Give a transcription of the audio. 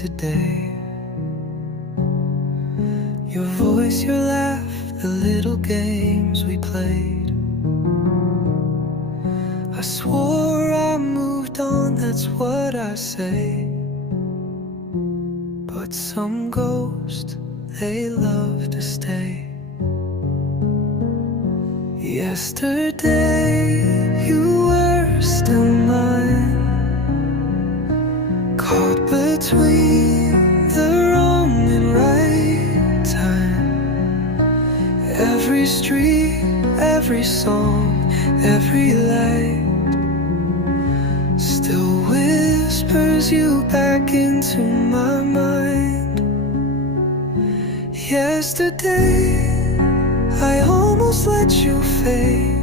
today. Your voice, your laugh, the little games we played. I swore I moved on, that's what I say. But some ghosts, they love to stay. Yesterday, you were still mine, caught between the wrong and right time. Every street, every song, every light still whispers you back into my mind. Yesterday, I almost let you fade.